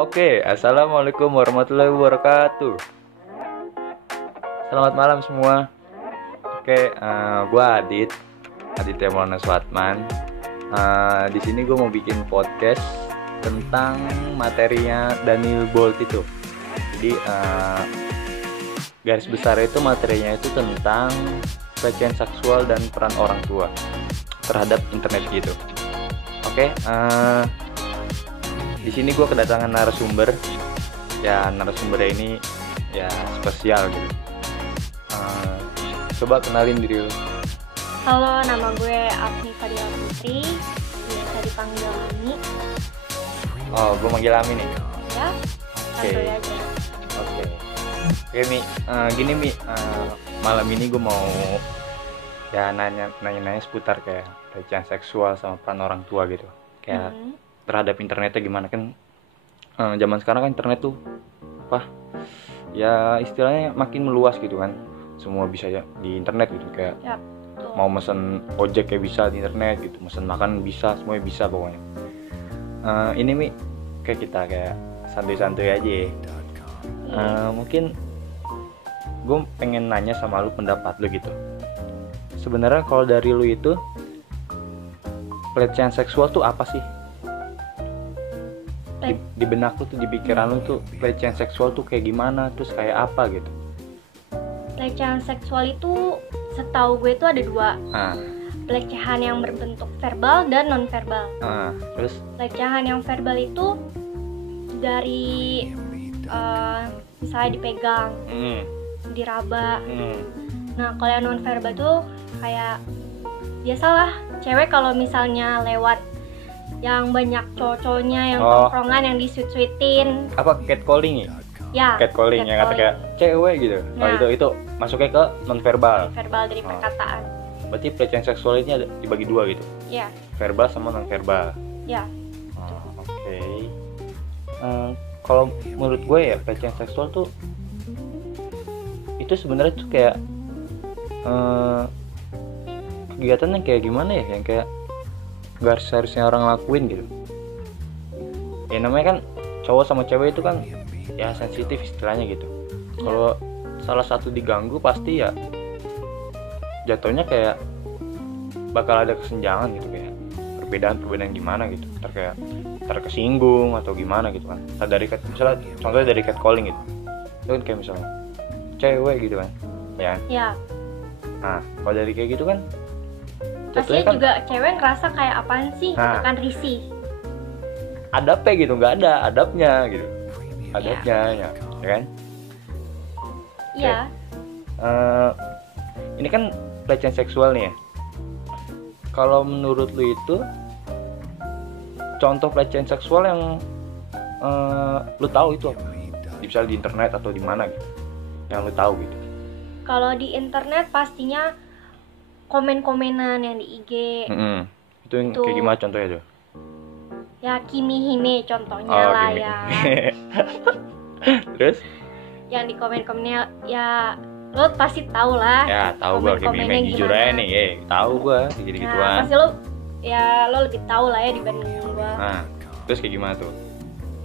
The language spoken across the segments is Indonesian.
Oke, assalamualaikum warahmatullahi wabarakatuh. Selamat malam semua. Oke, gua Aditya Maulana Swatman. Di sini gue mau bikin podcast tentang materinya Daniel Bolt itu. Jadi garis besar itu materinya itu tentang pelecehan seksual dan peran orang tua terhadap internet gitu. Oke, di sini gue kedatangan narasumber. Ya, narasumbernya ini ya spesial gitu. Coba kenalin diri lu. Halo, nama gue Afni Fadila Putri, biasa dipanggil Ami. Oh, gue manggil Ami nih. Ya, Oke. santuy aja. Oke Mi, gini Mi, malam ini gue mau ya nanya seputar kayak pelecehan seksual sama peran orang tua gitu. Kayak terhadap internetnya gimana kan? Zaman sekarang kan internet tuh apa? Ya istilahnya makin meluas gitu kan. Semua bisa ya di internet gitu, kayak Ya, mau mesen ojek kayak bisa di internet gitu, mesen makan bisa, semuanya bisa pokoknya. Ini Mi, kayak kita kayak santuy-santuy aja ya. Mungkin gue pengen nanya sama lu pendapat lu gitu. Sebenarnya kalau dari lu itu pelecehan seksual tuh apa sih? Di benak lu tuh, di pikiran lu tuh pelecehan seksual tuh kayak gimana, terus kayak apa gitu? Pelecehan seksual itu setahu gue itu ada dua. Ah, Pelecehan yang berbentuk verbal dan non verbal. Terus Pelecehan yang verbal itu dari misalnya dipegang, diraba. Nah, kalau yang non verbal tuh kayak biasalah cewek kalau misalnya lewat yang banyak cowok-cowoknya yang tongkrongan yang disuit-suitin. apa, catcalling ya? Ya, Catcalling yang kata kayak cewek gitu. Nah. Itu masuknya ke non verbal. verbal dari perkataan. Berarti pelecehan seksual ini ada dibagi dua gitu. Ya, Verbal sama non verbal. ya. Oke. Kalau menurut gue ya pelecehan seksual tuh itu sebenarnya tuh kayak kegiatannya kayak gimana ya, yang kayak gak seharusnya orang lakuin gitu. Ya namanya kan cowok sama cewek itu kan ya sensitif istilahnya gitu. Kalau salah satu diganggu pasti ya jatuhnya kayak bakal ada kesenjangan gitu, kayak perbedaan gimana gitu, kayak terkesinggung atau gimana gitu kan. Misalnya contohnya dari catcalling gitu, itu kan kayak misalnya cewek gitu kan ya. Nah kalau dari kayak gitu kan Pasti jatuhnya kan juga cewek ngerasa kayak apaan sih, gitu kan, risih. adabnya gitu, nggak ada adabnya gitu, adabnya ya kan. Iya. Ini kan pelecehan seksual nih ya. Kalau menurut lu itu contoh pelecehan seksual yang lu tahu itu apa? Bisa di internet atau di mana gitu, yang lu tahu gitu. Kalau di internet pastinya komen-komenan yang di IG. Itu yang kayak gimana contohnya tuh? Ya Kimi Hime contohnya lah gini. ya. Terus? Yang di komen-komennya ya lo pasti tahu lah. Ya tahu gua Kimi Hime, jujur aja nih, tahu gua gitu-gituan. Nah, pasti lo lebih tahu lah ya dibanding gua. Nah, terus kayak gimana tuh?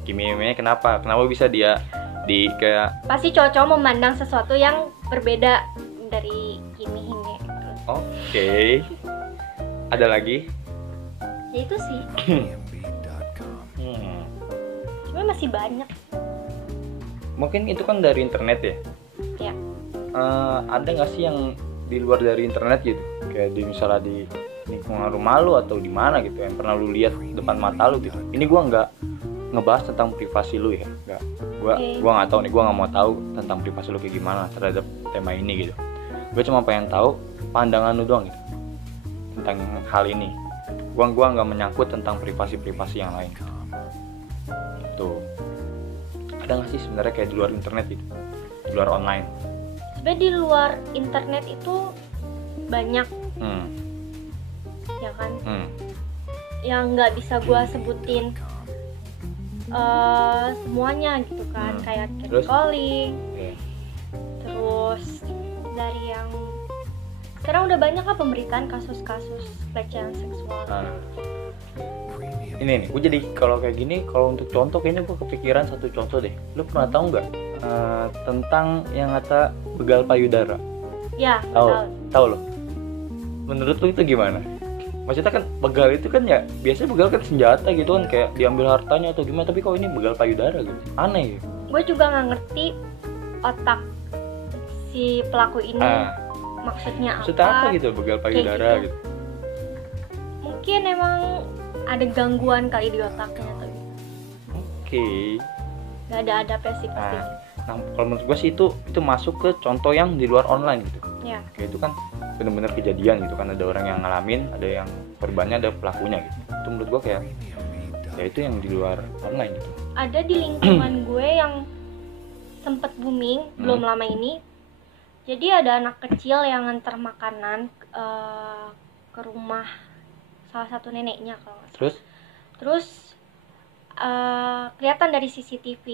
Kimi Hime kenapa bisa dia di kayak Pasti cowok-cowok memandang sesuatu yang berbeda dari Kimi Hime. Oke. Ada lagi? Ya itu sih. Cuma masih banyak. Mungkin itu kan dari internet ya. Ya. Ada nggak sih yang di luar dari internet gitu? Kayak misalnya di lingkungan rumah lu atau di mana gitu yang pernah lu lihat depan mata lu gitu. Ini gua nggak ngebahas tentang privasi lu ya. Nggak. Gua nggak tahu nih. Gua nggak mau tahu tentang privasi lu kayak gimana terhadap tema ini gitu. Gue cuma pengen tahu pandangan lu doang gitu tentang hal ini. Gua nggak menyangkut tentang privasi yang lain. Tuh. Ada nggak sih sebenarnya kayak di luar internet gitu, di luar online? Sebenarnya di luar internet itu banyak, ya kan? Yang nggak bisa gue sebutin semuanya gitu kan, kayak catcalling, terus dari yang sekarang udah banyak lah pemberitaan kasus-kasus pelecehan seksual. ini nih, gue jadi kalau kayak gini, kalau untuk contoh kayaknya gue kepikiran satu contoh deh. Lu pernah tahu nggak tentang yang kata begal payudara? Ya, Tahu lo? Menurut lu itu gimana? Maksudnya kan begal itu kan ya biasanya begal kan senjata gitu kan, kayak diambil hartanya atau gimana, tapi kok ini begal payudara gitu, aneh gitu. Gue juga nggak ngerti otak si pelaku ini maksudnya apa gitu begal payudara gitu. Mungkin emang ada gangguan kali di otaknya atau gitu. Oke. Gak ada pasti. Nah, kalau menurut gue sih itu masuk ke contoh yang di luar online gitu. Ya. Kayak itu kan benar-benar kejadian gitu kan, ada orang yang ngalamin, ada yang korbannya, ada pelakunya gitu. Itu menurut gue kayak ya itu yang di luar online gitu. Ada di lingkungan gue yang sempet booming belum lama ini. Jadi ada anak kecil yang nganter makanan ke rumah salah satu neneknya kalau nggak salah. Terus kelihatan dari CCTV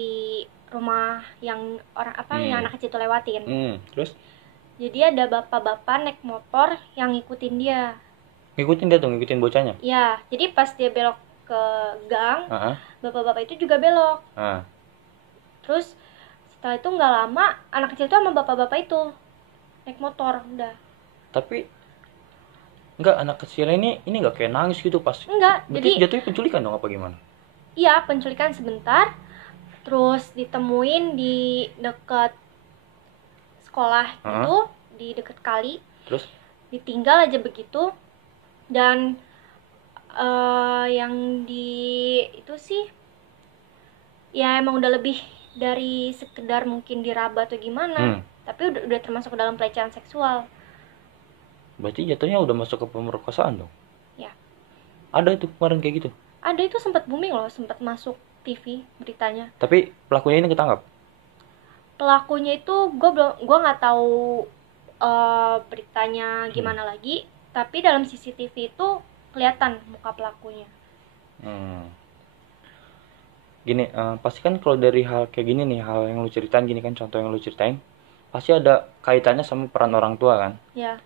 rumah yang yang anak kecil itu lewatin. Terus? Jadi ada bapak-bapak naik motor yang ngikutin dia. Ngikutin bocahnya? Ya, jadi pas dia belok ke gang, bapak-bapak itu juga belok. Terus setelah itu nggak lama anak kecil itu sama bapak-bapak itu naik motor udah. Tapi enggak, anak kecil ini nggak kayak nangis gitu pas. Enggak, jadi jatuhnya penculikan dong apa gimana? Iya, penculikan sebentar. Terus ditemuin di dekat sekolah itu, di dekat kali. Terus ditinggal aja begitu. Dan yang itu sih ya emang udah lebih dari sekedar mungkin diraba atau gimana. Tapi udah termasuk dalam pelecehan seksual. Berarti jatuhnya udah masuk ke pemerkosaan dong? Ya. Ada itu kemarin kayak gitu? Ada, itu sempat booming loh, sempat masuk TV beritanya. Tapi pelakunya ini ketangkap? Pelakunya itu gue nggak tahu beritanya gimana lagi. Tapi dalam CCTV itu kelihatan muka pelakunya. Gini, pasti kan kalau dari hal kayak gini nih, hal yang lu ceritain gini kan, contoh yang lu ceritain, pasti ada kaitannya sama peran orang tua kan? Ya.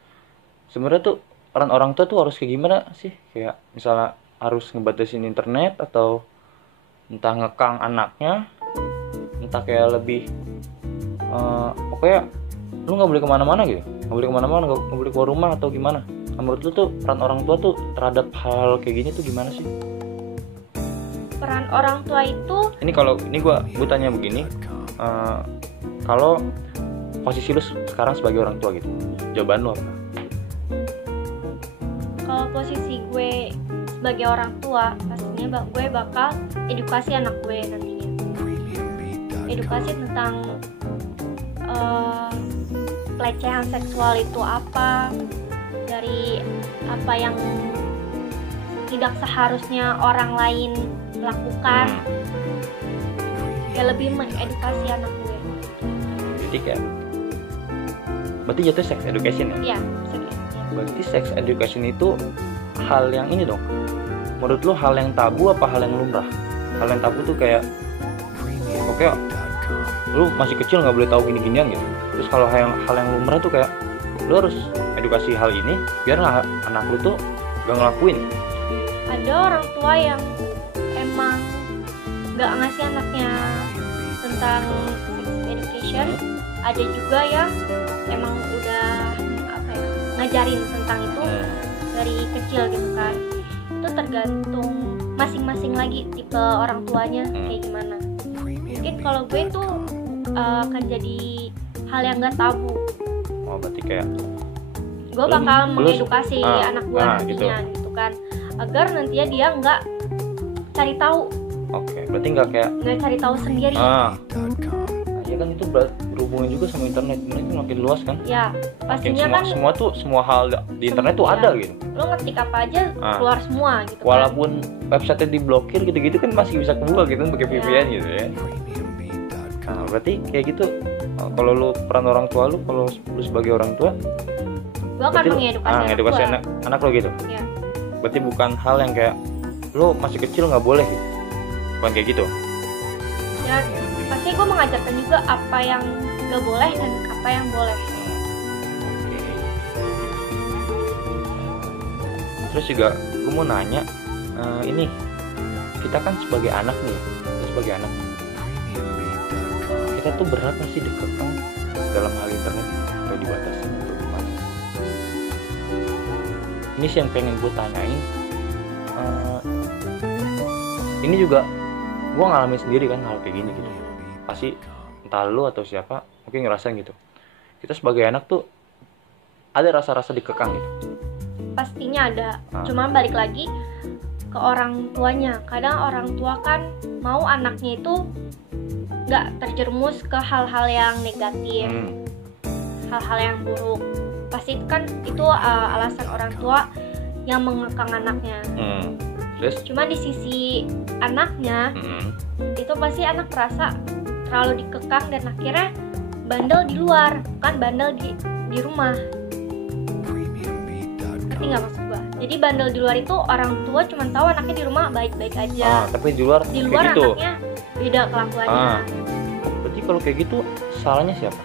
Sebenarnya tuh peran orang tua tuh harus kayak gimana sih? Kayak misalnya harus ngebatasin internet, atau entah ngekang anaknya, entah kayak lebih pokoknya lu nggak boleh kemana-mana gitu, nggak boleh keluar rumah atau gimana? Menurut lu tuh peran orang tua tuh terhadap hal kayak gini tuh gimana sih? Peran orang tua itu, ini kalau ini gue tanya begini, kalau posisi lu sekarang sebagai orang tua gitu, jawaban lu apa? Kalau posisi gue sebagai orang tua, pastinya gue bakal edukasi anak gue nantinya. Edukasi tentang pelecehan seksual itu apa, dari apa yang tidak seharusnya orang lain lakukan. Ya lebih mengedukasi anak gue. Jadi kayak berarti jatuh sex education ya? Iya, berarti sex education itu hal yang ini dong. Menurut lu hal yang tabu apa hal yang lumrah? Hal yang tabu tuh kayak oke, lu masih kecil nggak boleh tahu gini-ginian gitu. Terus kalau hal yang lumrah tuh kayak lu harus edukasi hal ini biar anak lu tuh gak ngelakuin. Ada orang tua yang emang gak ngasih anaknya tentang sex education. Ada juga yang emang udah ngajarin tentang itu dari kecil gitu kan. Itu tergantung masing-masing lagi tipe orang tuanya kayak gimana. Mungkin kalau gue tuh akan jadi hal yang gak tabu. Oh, berarti kayak gue bakal mengedukasi anak gue nantinya gitu kan, agar nantinya dia nggak cari tahu. Oke, berarti nggak cari tahu sendiri. Ya kan itu berhubungan juga sama internet itu makin luas kan? Ya, pastinya semua hal di internet tuh ada gitu. Lo ngetik apa aja keluar semua gitu. Walaupun website-nya diblokir gitu-gitu kan masih bisa kebuka gitu pakai VPN gitu ya. Nah, berarti kayak gitu. Kalau lu peran orang tua lu, kalau lu sebagai orang tua, gua akan mengedukasi anak lu gitu. Ya. Berarti bukan hal yang kayak lu masih kecil nggak boleh gitu. Bukan kayak gitu. Ya, pasti gue mengajarkan juga apa yang nggak boleh dan apa yang boleh. Terus juga gue mau nanya, ini kita kan sebagai anak nih, kita tuh berhak sih dikekang dalam hal internet atau dibatasi atau gimana? Ini sih yang pengen gue tanyain. Ini juga gue ngalamin sendiri kan hal kayak gini gitu. Pasti entah lu atau siapa mungkin ngerasain gitu. Kita sebagai anak tuh ada rasa-rasa dikekang gitu. Pastinya ada. Cuma balik lagi ke orang tuanya. Kadang orang tua kan mau anaknya itu nggak terjerumus ke hal-hal yang negatif, hal-hal yang buruk. Pasti kan itu alasan orang tua yang mengekang anaknya. Terus? Cuma di sisi anaknya itu pasti anak merasa terlalu dikekang dan akhirnya bandel di luar, kan bandel di rumah. Ngerti nggak maksud gua? Jadi bandel di luar itu orang tua cuma tahu anaknya di rumah baik-baik aja. Tapi di luar kayak gitu. Anaknya beda kelakuannya. Berarti kalau kayak gitu salahnya siapa?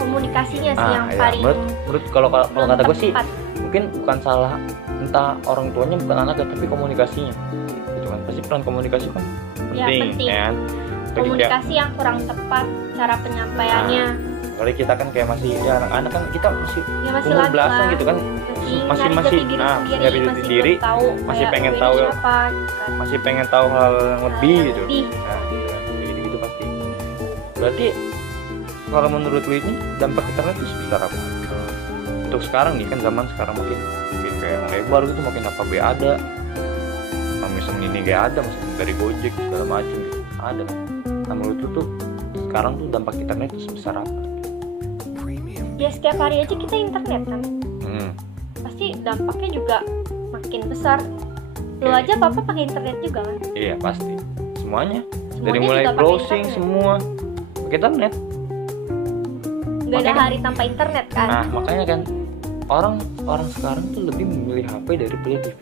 Komunikasinya sih yang paling. Menurut kalau kata gue sih mungkin bukan salah entah orang tuanya bukan anaknya tapi komunikasinya. Gitu kan. Pasti peran komunikasi kan penting. Ya. Komunikasi yang kurang tepat cara penyampaiannya. Kalau kita kan kayak masih ya anak-anak kan kita masih umur belasan gitu kan. Masih nyari diri, masih pengen tahu masih pengen tahu hal yang lebih gitu. Nah, gitu pasti. Berarti kalau menurut lu ini dampak internet itu sebesar apa? Untuk sekarang nih kan zaman sekarang makin kayak lebar gitu, makin apa be ada. Misalnya ini gak ada, misalnya dari Gojek segala macam gitu. Ada kan. Nah, menurut lu tuh sekarang tuh dampak internet itu sebesar apa? Ya setiap hari aja kita internet kan. Pasti dampaknya juga makin besar. Lu aja papa pakai internet juga kan? Iya pasti. Semuanya dari mulai browsing semua pakai internet. Gak ada hari tanpa internet kan? Nah makanya kan orang sekarang tuh lebih memilih HP daripada TV.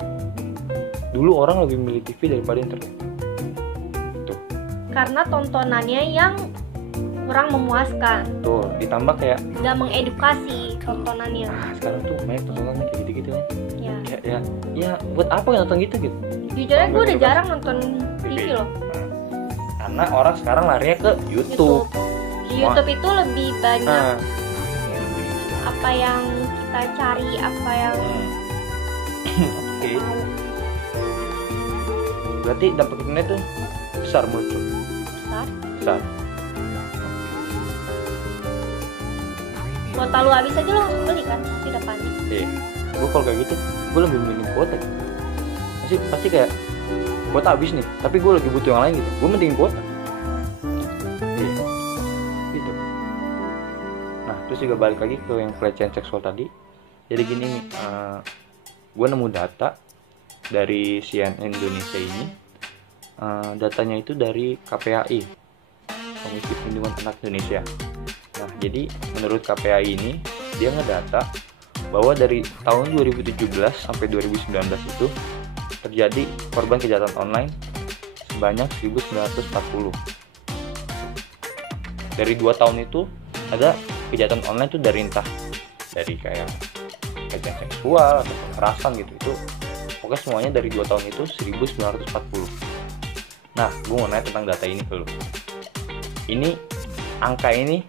Dulu orang lebih memilih TV daripada internet. Tuh. Karena tontonannya yang kurang memuaskan. Tuh, ditambah kayak nggak mengedukasi tontonannya. Nah, sekarang tuh banyak tontonannya kayak gitu-gitu kan. Ya. Ya, buat apa ya nonton gitu? Jujurnya gue udah jarang nonton TV loh. Karena orang sekarang larinya ke YouTube. Di YouTube itu lebih banyak apa yang kita cari, apa yang Oke. Berarti dampak internet tuh besar menurut lu? Besar. Kuota lu habis aja lo langsung beli kan, pasti udah panik. Gue kalau kayak gitu, gue lebih milih kuota. Pasti kayak kuota habis nih, tapi gue lagi butuh yang lain gitu. Gue mending kuota. Gitu. Nah, terus juga balik lagi ke yang pelecehan seksual tadi. Jadi gini nih, gue nemu data dari CNN Indonesia ini. Datanya itu dari KPAI, Komisi Perlindungan Anak Indonesia. Nah, jadi menurut KPAI ini dia ngedata bahwa dari tahun 2017 sampai 2019 itu terjadi korban kejahatan online sebanyak 1940. Dari 2 tahun itu ada kejahatan online tuh dari kayak kejahatan seksual atau kekerasan gitu. Itu pokoknya semuanya dari 2 tahun itu 1940. Nah, gue mau nanya tentang data ini dulu. Ini angka ini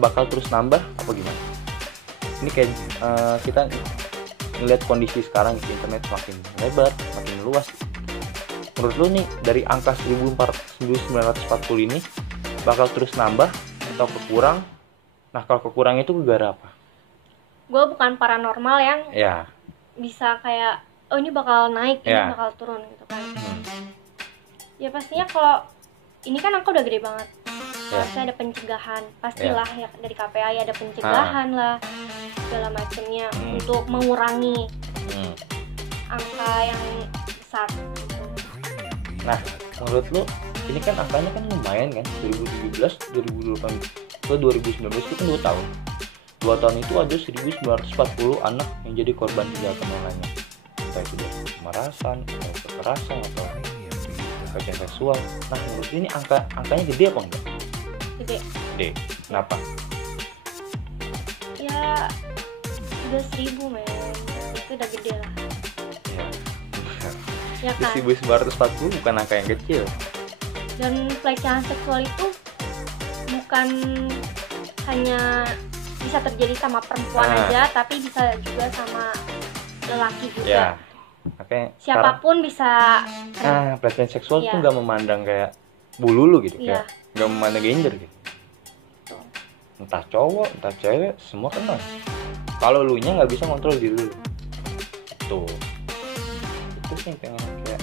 bakal terus nambah apa gimana? Ini kayak kita ngeliat kondisi sekarang di internet semakin lebar, makin luas. Menurut lu nih dari angka 1940 ini bakal terus nambah atau berkurang? Nah kalau kekurang itu gara apa? Gue bukan paranormal yang bisa kayak ini bakal naik, ini bakal turun gitu kan. Ya pastinya kalau ini kan angka udah gede banget. Pasti ada pencegahan, pastilah ya dari KPAI ada pencegahan lah segala macamnya untuk mengurangi angka yang besar. Nah, menurut lu ini kan angkanya kan lumayan kan 2017, 2018 ke 2019 itu kan 2 tahun. 2 tahun itu ada 1940 anak yang jadi korban kejahatan online. Entah itu dari pemerasan, atau kekerasan atau pelecehan seksual. Nah, menurut ini angkanya gede apa enggak? Gede. Kenapa? Ya udah 1000 men. itu udah gede lah. Ya. Ya kan? 1940 bukan angka yang kecil. Dan pelecehan seksual itu bukan hanya bisa terjadi sama perempuan aja, tapi bisa juga sama lelaki juga. Ya. Makanya Siapapun bisa. pelecehan seksual Iya. tuh nggak memandang kayak bulu lu gitu, Iya. kayak nggak memandang gender gitu. Tuh. Entah cowok, entah cewek, semua kena. Kalau lu nya nggak bisa kontrol diri lu. Tuh. Itu sih yang pengen kayak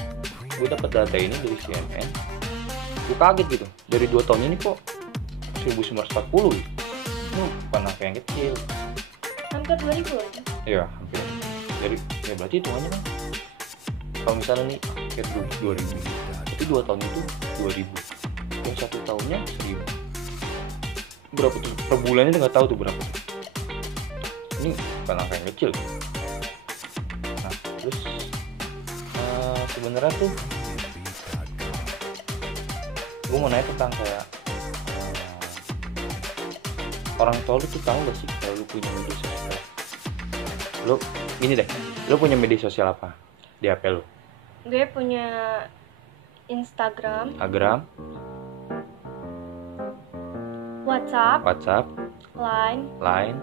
gue dapet data ini dari CNN. Gue kaget gitu. Dari 2 tahun ini kok 1940 gitu. Ini bukan angka yang kecil. Hampir 2000 aja. Iya, hampir. Dari ya berarti hitungannya kan. Kalau misalnya nih kayak 2000, itu 2 tahun itu 2000. Yang 1 tahunnya 1000. Berapa tuh? Per bulannya nggak tahu tuh berapa. Ini bukan angka yang kecil. Nah, terus sebenarnya tuh gue mau nanya tentang kayak orang tua lu tuh tahu gak sih kalau lu punya media sosial? Lu gini deh, lu punya media sosial apa di HP lu? Gue punya Instagram, WhatsApp, Line,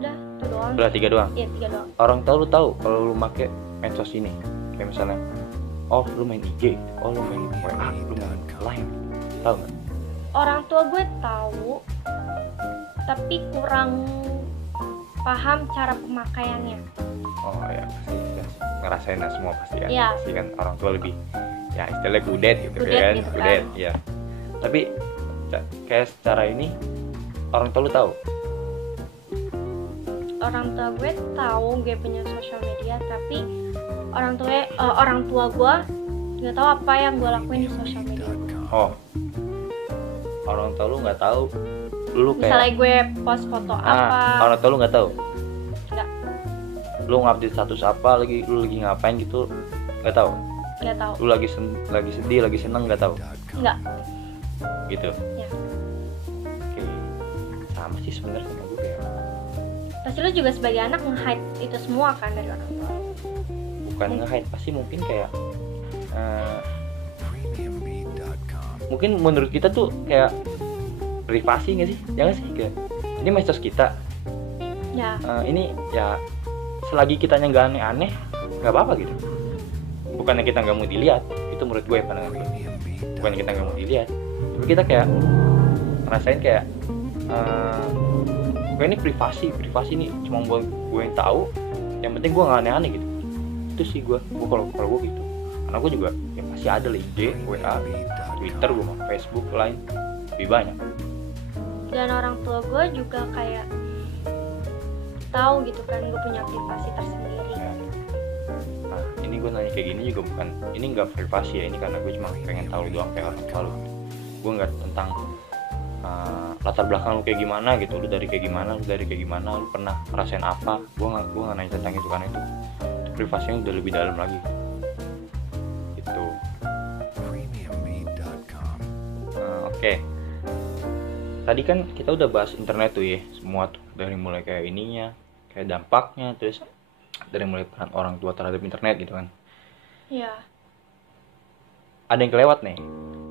udah itu doang. udah 3 doang. Iya 3 doang. Orang tua lu tahu kalau lu make medsos ini, kayak misalnya, oh lu main IG, oh lu main WA, lu main Line, tahu nggak? Orang tua gue tahu, tapi kurang paham cara pemakaiannya. Oh ya pasti ya, ngerasain lah semua pasti ya. Iya. Pasti kan orang tua lebih ya istilahnya gudet gitu Gudet kan, gitu kan. gudet ya. Tapi kayak secara ini orang tua lu tahu. Orang tua gue tahu gue punya sosial media, tapi orang tua gue nggak tahu apa yang gue lakuin di sosial media. Oh, orang tua lu nggak tahu lu kayak Misalnya gue post foto apa, orang tua lu nggak tahu. nggak Lu ngupdate status apa, lu lagi ngapain gitu, nggak tahu. tahu, Lu lagi sedih, lagi seneng, nggak tahu. nggak. Gitu. Ya. Oke. Sama sih sebenarnya sama gue ya. Pasti lu juga sebagai anak nge-hide itu semua kan dari orang tua. Bukan nge-hide, pasti mungkin kayak mungkin menurut kita tuh kayak privasi nggak sih, ya nggak sih, kayak ini medsos kita, Ya, ini ya selagi kitanya nggak aneh-aneh nggak apa-apa gitu. Bukannya kita nggak mau dilihat, itu menurut gue pandangan gue. Bukannya kita nggak mau dilihat, tapi kita kayak ngerasain kayak gue ini privasi nih, cuma buat gue yang tahu. Yang penting gue nggak aneh-aneh gitu. Itu sih gue kalau gue gitu. Karena gue juga ya pasti ada lah IG, WA, Twitter, gue mau Facebook, Line, lebih banyak. dan orang tua gue juga kayak tahu gitu kan gue punya privasi tersendiri. Ya. Nah, ini gue nanya kayak gini juga bukan, ini nggak privasi ya, ini karena gue cuma pengen tahu doang kayak orang tua lu. Gue nggak tentang latar belakang lu kayak gimana gitu, lu dari kayak gimana, lu pernah ngerasain apa. Gue nggak nanya tentang itu karena itu privasinya udah lebih dalam lagi. Gitu. Oke. Tadi kan kita udah bahas internet tuh ya, semua tuh dari mulai kayak ininya, kayak dampaknya, terus dari mulai peran orang tua terhadap internet gitu kan. Ya, Ada yang kelewat nih,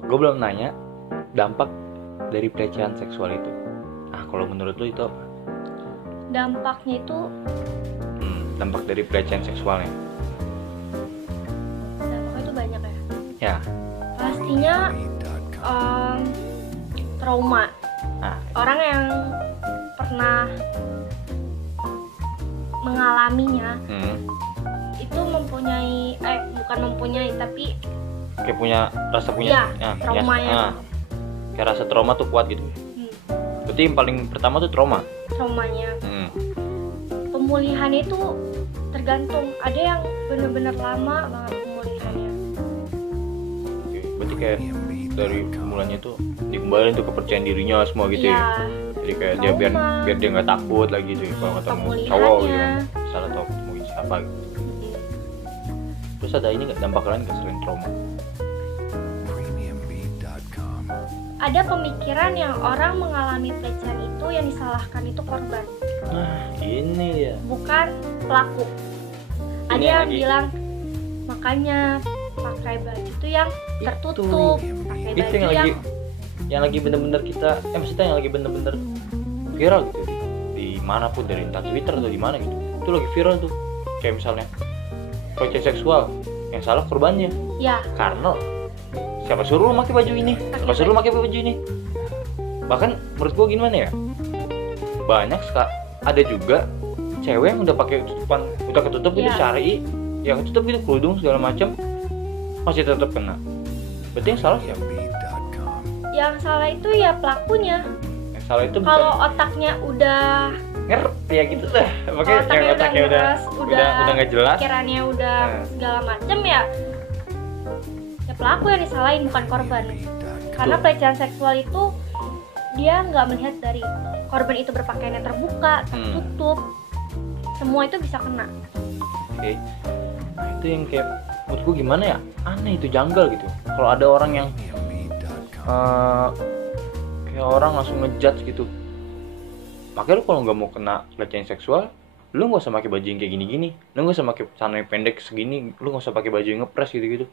gue belum nanya dampak dari pelecehan seksual itu. Nah kalau menurut lu itu apa? dampaknya itu Dampak dari pelecehan seksualnya? dampaknya itu banyak ya. Ya. Pastinya trauma. Nah, Orang yang pernah mengalaminya itu bukan mempunyai tapi kayak punya rasa iya, traumanya. Kayak rasa trauma tuh kuat gitu. Berarti yang paling pertama tuh traumanya. Pemulihannya itu tergantung, ada yang benar-benar lama banget pemulihannya. Oke, berarti kayak dari mulanya tuh dikembaliin tuh kepercayaan dirinya semua gitu ya. Jadi kayak dia biar dia nggak takut lagi tuh kalau ketemu cowok gitu kan, misalnya atau ketemu siapa gitu. Terus ada ini nggak dampak lain nggak selain trauma? ada pemikiran yang orang mengalami pelecehan itu yang disalahkan itu korban, Nah ini ya. bukan pelaku. Ada Ini yang lagi. bilang makanya pakai baju itu yang tertutup, pakai Itu baju yang lagi bener-bener kita, maksudnya yang lagi bener-bener viral gitu di manapun, dari entah Twitter atau di mana gitu. Itu lagi viral tuh. Kayak misalnya pelecehan seksual, yang salah korbannya. ya Karena siapa suruh lu pakai baju ini? Siapa suruh lu pakai baju ini? Bahkan menurut gua gimana ya? Banyak ada juga cewek yang udah pakai tutupan, udah ketutup gitu Iya. syar'i, yang ketutup gitu kerudung segala macam, masih tetap kena. Berarti yang salah siapa? yang salah itu ya pelakunya. Yang salah itu Kalau bukan otaknya udah ya gitu dah. Makanya yang otaknya ngeres, udah nggak jelas. pikirannya udah Nah. segala macem ya pelaku yang disalahin, bukan korban. Karena pelecehan seksual itu dia nggak melihat dari korban itu berpakaian yang terbuka, tertutup, semua itu bisa kena. Oke. Nah itu yang kayak menurutku gimana ya, aneh, itu janggal gitu. Kalau ada orang yang kayak orang langsung ngejudge gitu, makanya lu kalau nggak mau kena pelecehan seksual, lu nggak usah pakai baju yang kayak gini-gini, lu nggak usah pakai celana yang pendek segini, lu nggak usah pakai baju yang ngepres gitu-gitu.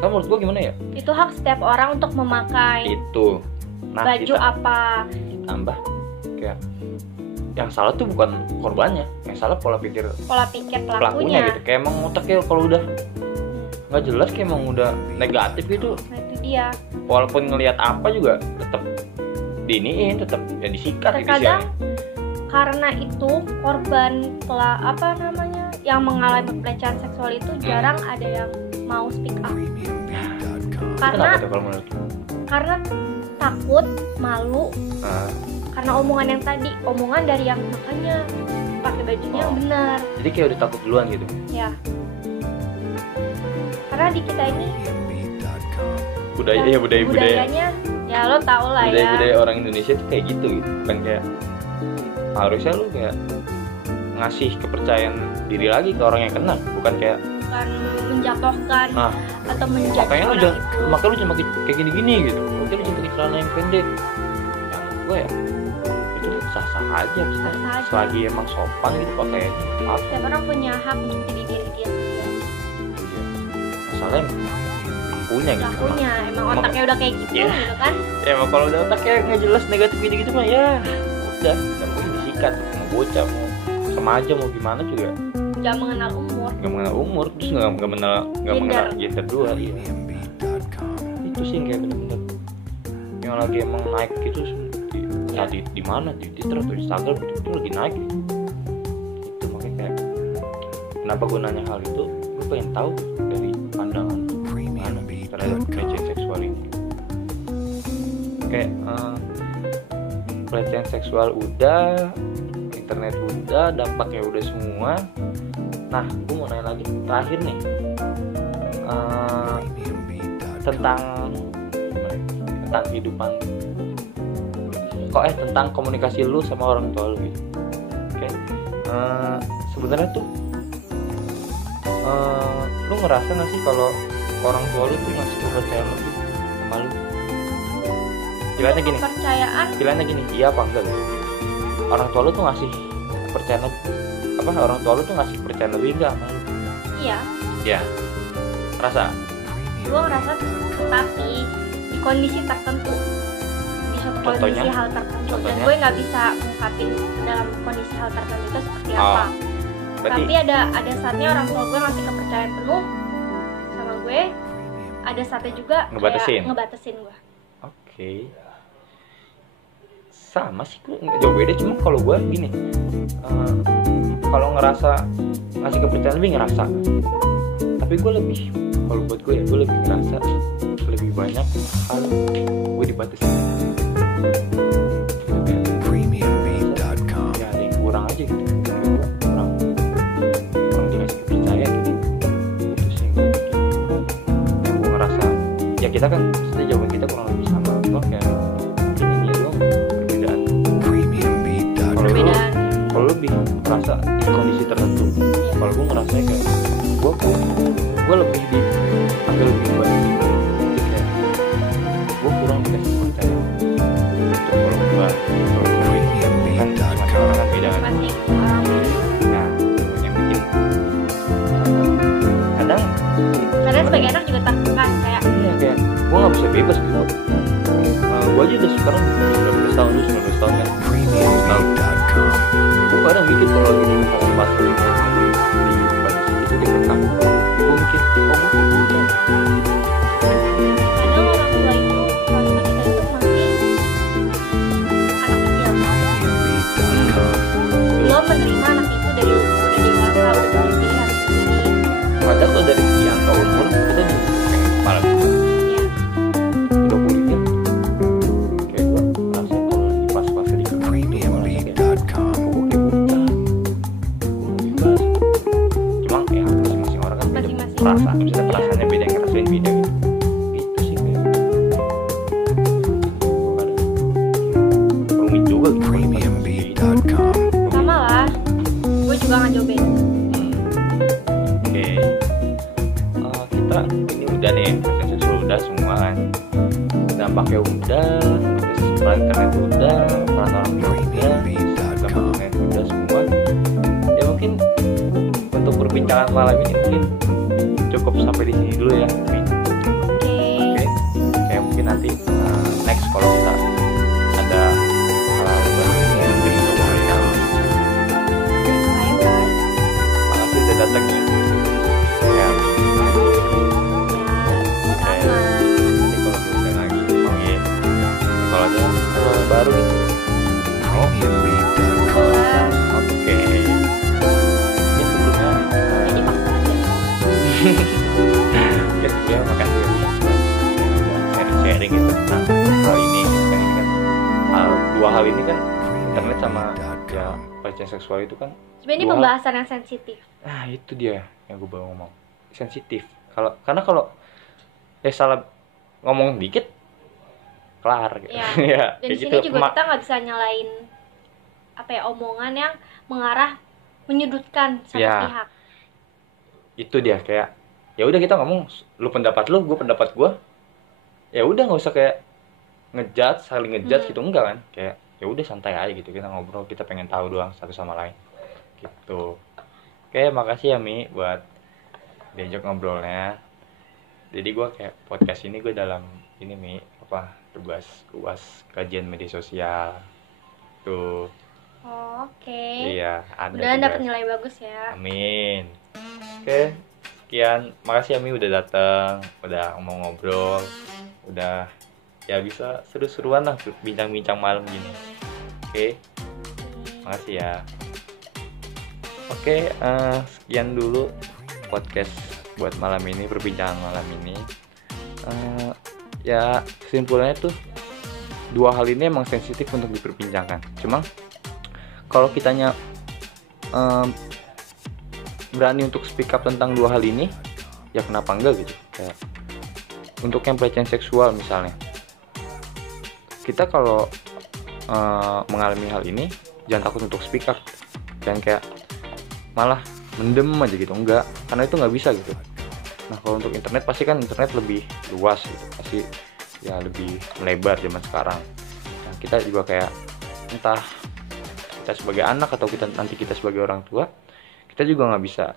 Kan menurut gua gimana ya, Itu hak setiap orang untuk memakai itu. Nah baju apa. ditambah kayak yang salah tuh bukan korbannya, yang salah pola pikir Pelakunya. pelakunya gitu. Kayak emang otaknya kalau udah nggak jelas, kayak emang udah negatif gitu, Nah itu dia. walaupun ngelihat apa juga tetap diiniin, tetap ya disikat gitu sih. Terkadang karena itu korban yang mengalami pelecehan seksual itu jarang ada yang mau speak up. Kenapa tuh kalau menurut lu? Karena takut, malu, Nah, karena omongan yang tadi, omongan dari yang makanya pakai bajunya yang benar jadi kayak udah takut duluan gitu. ya. Karena di kita ini budayanya ya lo tau lah ya, budaya orang Indonesia tuh kayak gitu. Bukan kayak harusnya lu kayak ngasih kepercayaan diri lagi ke orang yang kena, bukan kayak bukan menjatuhkan nah atau menjatuhkan makanya lu jangan, makanya lu jangan pakai kayak gini-gini gitu, makanya lu jangan pakai celana yang pendek. Yang gue ya itu sah-sah aja, Sah-sah aja. selagi emang sopan gitu pakainya. Apa Setiap orang punya hak untuk jadi diri dia sendiri. masalahnya punya gitu. Pelakunya emang otaknya udah kayak gitu Iya. gitu kan. Ya emang kalau udah otaknya nggak jelas negatif gitu mah ya udah, nggak boleh disikat. Mau bocah, mau remaja, mau gimana juga Gak mengenal umur. nggak mengenal umur, terus nggak mengenal gender dua. Iya. Itu sih yang kayak bener-bener yang lagi emang naik gitu di mana, di Twitter atau Instagram gitu, itu lagi naik gitu. Itu makanya kayak kenapa gue nanya hal itu, gue pengen tahu dari pandangan mana terhadap pelecehan seksual ini. Kayak pelecehan seksual udah, internet udah, dampaknya udah semua. Nah, gue mau nanya lagi terakhir nih, tentang kehidupan tentang komunikasi lu sama orang tua lu gitu. Oke. Sebenarnya tuh lu ngerasa nggak sih kalau orang tua lu tuh ngasih kepercayaan lebih sama lu? Pilihannya gini, iya apa enggak gitu. Orang tua lu tuh ngasih kepercayaan orang tua lu tuh ngasih kepercayaan lebih enggak sama lu? Iya, Ya. Rasa? gue ngerasa, tapi di kondisi tertentu, di suatu kondisi Contohnya? hal tertentu, dan Contohnya? gue nggak bisa mengungkapin dalam kondisi hal tertentu itu seperti Oh, apa. berarti Tapi ada saatnya orang tua gue ngasih kepercayaan penuh sama gue, ada saatnya juga Ngebatasin? kayak ngebatasin gue. oke. Sama sih, gue jauh beda, cuma kalau gue gini, kalau ngerasa ngasih kepercayaan lebih ngerasa, tapi gue lebih, kalau buat gue ya, gue lebih ngerasa lebih banyak hal gue dibatasin. Ya ada yang kurang aja gitu, kurang dikasih kepercayaan gitu. Itu sih yang gue ngerasa. Ya kita kan, maksudnya jawaban kita kurang lebih sama, cuma kayak ini doang perbedaan. Kalau lu lebih merasa di kondisi tertentu, kalau gue ngerasa kayak gue lebih agak lebih baik, jadi kayak gue kurang dikasih kepercayaan. sebagai anak juga tertekan kayak iya kayak gue nggak bisa bebas gitu. Gue aja udah sekarang 19 tahun, 19 tahun kan. Gue kadang mikir kalau lagi di pas di batas itu dikekang, gue mikir oh gue kayak gitu. kadang orang tua itu waktu kita itu masih anak kecil belum menerima anak itu dari udah dewasa udah punya pilihan sendiri. Padahal kalau dari segi angka umur kita juga pengen kepala dulu. Ya, Udah kuliah kayak gue merasa kalau lagi pas-pas di kekang itu gue merasa kayak oh gue kayak bocah, gue bebas. Cuma ya masing-masing orang kan beda Masing-masing. perasaan, misalnya perasaannya beda, yang ngerasain beda gitu. Gitu sih kayak gue kadang rumit juga gitu. sama lah gue juga ngejobain. Oke, kita ini udah nih, proses seksual udah semua kan, dampaknya udah, terus peran internet udah, peran orang tua udah, dampaknya udah semua. Ya mungkin untuk perbincangan malam ini mungkin cukup sampai di sini dulu ya. Mi. Oke. Kayak mungkin nanti next kalau kita ada hal baru yang mungkin kita ngobrolin. Makasih udah datang ya. Ya. Nanti kalau gue lagi panggil kalau ada hal baru gitu. Oke. Ya sebelumnya ya sebelumnya makasih ya udah sharing gitu tentang hal ini kan dua hal ini kan internet sama ya pelecehan seksual itu kan Sebenarnya ini dua hal. pembahasan yang sensitif. Nah itu dia yang gue baru ngomong, sensitif. Karena kalau salah ngomong dikit kelar gitu. Ya. Ya Dan kayak di sini gitu. juga kita nggak bisa nyalain omongan yang mengarah menyudutkan satu Ya. pihak. Itu dia kayak ya udah kita ngomong lu pendapat lu, gue pendapat gue. Ya udah nggak usah kayak ngejudge, saling ngejudge gitu enggak kan? Kayak ya udah santai aja gitu, kita ngobrol, kita pengen tahu doang satu sama lain. Gitu. Oke, makasih ya Mi buat diajak ngobrolnya. Jadi gue kayak podcast ini gue dalam ini Mi tugas UAS kajian media sosial. Tuh. Oh, oke. Iya, ada. Mudah-mudahan dapat tugas. nilai bagus ya. Amin. Oke, sekian. Makasih ya Mi udah datang, udah mau ngobrol, udah ya bisa seru-seruan lah bincang-bincang malam gini. Oke, makasih ya. Oke, sekian dulu podcast buat malam ini, perbincangan malam ini. Ya kesimpulannya tuh dua hal ini emang sensitif untuk diperbincangkan. Cuma kalau kitanya berani untuk speak up tentang dua hal ini, ya kenapa enggak gitu. Kayak untuk yang pelecehan seksual misalnya, kita kalau mengalami hal ini jangan takut untuk speak up, jangan kayak malah mendem aja gitu, enggak, karena itu nggak bisa gitu. Nah kalau untuk internet pasti kan internet lebih luas gitu, pasti ya lebih melebar zaman sekarang. Nah, kita juga kayak entah kita sebagai anak atau kita sebagai orang tua, kita juga nggak bisa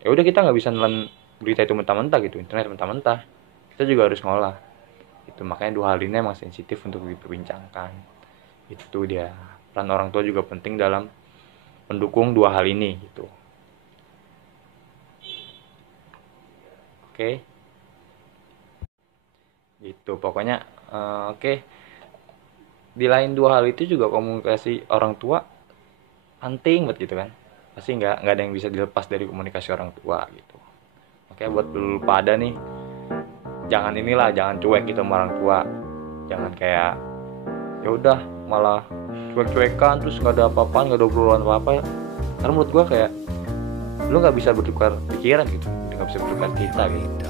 ya udah kita nggak bisa nelen berita itu mentah-mentah gitu, internet mentah-mentah, kita juga harus ngolah itu. Makanya dua hal ini emang sensitif untuk diperbincangkan. Itu dia, peran orang tua juga penting dalam mendukung dua hal ini gitu. Oke. Gitu pokoknya. Oke. Di lain dua hal itu juga komunikasi orang tua penting banget gitu kan. Pasti nggak ada yang bisa dilepas dari komunikasi orang tua gitu. Oke, buat dulu pada nih, jangan cuek gitu sama orang tua. Jangan kayak ya udah malah cuek-cuekan terus nggak ada apa-apa, nggak ada obrolan apa-apa. Karena menurut gua kayak lu nggak bisa bertukar pikiran gitu, nggak bisa bertukar cerita gitu.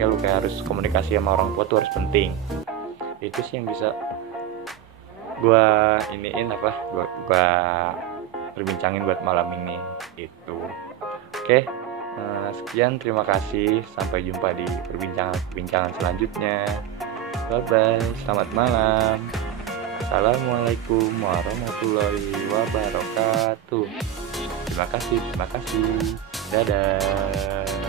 Kayak lu kayak harus komunikasi sama orang tua tuh harus penting. Itu sih yang bisa gua perbincangin buat malam ini itu. Oke, sekian, terima kasih, sampai jumpa di perbincangan selanjutnya. Bye bye, selamat malam. Assalamualaikum warahmatullahi wabarakatuh. Terima kasih. Dadah.